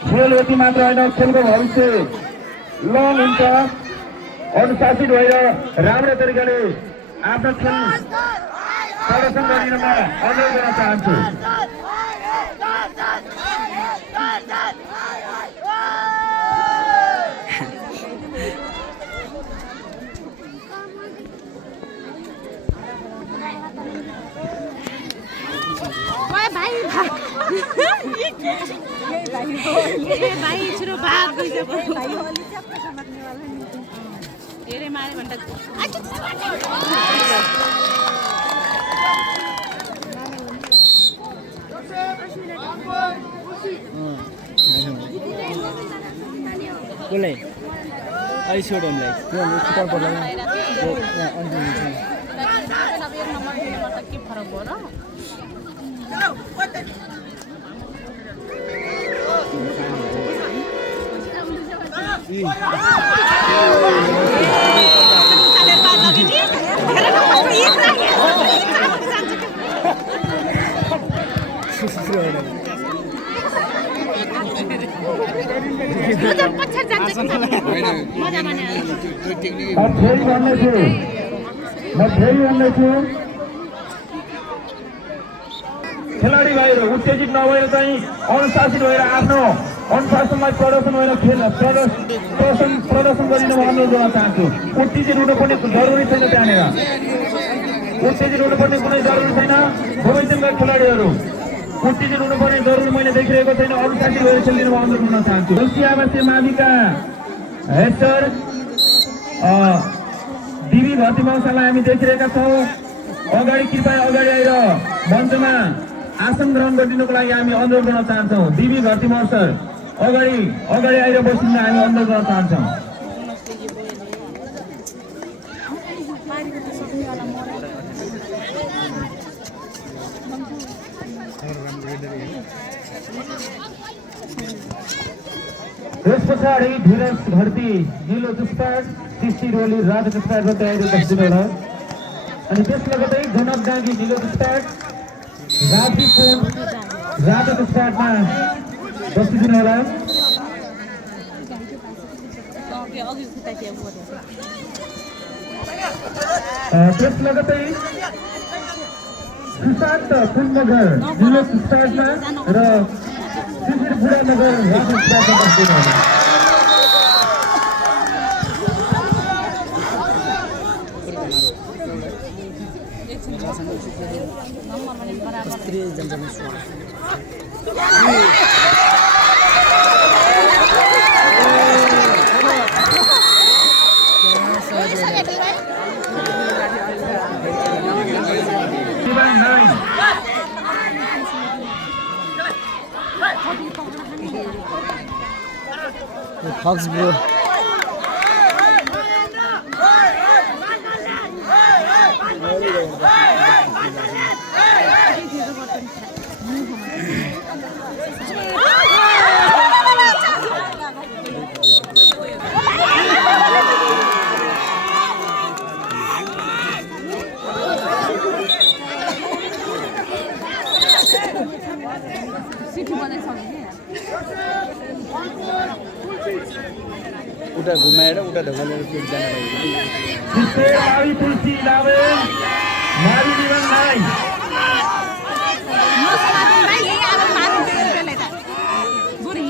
खेल यति मात्र होइन, खेलको भविष्य लङ हुन्छ। अनुशासित भएर राम्रो तरिकाले आफ्नो खेल प्रदर्शन गरिन म अनुरोध गर्न चाहन्छु। भाई छिटो भाग गइसक्यो। धेरै मारे भन्दा कसलाई अहिले छोड्योलाई सुपर पर्ला के फरक भयो र? खेलाडी भाइहरू उत्तेजित नभएर चाहिँ अनुशासित भएर आफ्नो अनुशासनलाई प्रदर्शन भएर खेल प्रदर्शन गरिन म अनुरोध गर्न चाहन्छु। उत्तेजित हुनुपर्ने जरुरी छैन, त्यहाँनिर उत्तेजित हुनुपर्ने कुनै जरुरी छैन। दुवै टिमका खेलाडीहरू उत्तेजित हुनुपर्ने जरुरी मैले देखिरहेको छैन। अनुशासित भएर खेलिदिन म अनुरोध गर्न चाहन्छु। तुलसी आवासीय माविका हेड सर दिवी भर्ती महोत्सवलाई हामी देखिरहेका छौँ। अगाडि कृपया अगाडि आएर मञ्चमा आसन ग्रहण गरिदिनुको लागि हामी अनुरोध गर्न चाहन्छौँ। दिवी भर्ती महोत्सव अगाडि आएर बसिदिन हामी अनुरोध गर्न चाहन्छौँ। त्यस पछाडि धीरज घरती नीलो चुस्पाट, सृष्टि रोली रातो चुस्पाटमा तयारी बसिदिनु होला। अनि त्यस लगतै जनक डाँगी नीलो चुस्पाट, राजी पुन रातो चुस्पाटमा बसिदिनु होला। त्यस लगतै सुशान्त पुनगर नीलो चुस्पाटमा र शिशिर बुढा नगर रातो चुस्पाटमा बसिदिनु होला। Fox bro. उता घुमाएर उता ढकालेर प्लेट जान मावी तुलसी लावे मावी जीवन नाई बुढी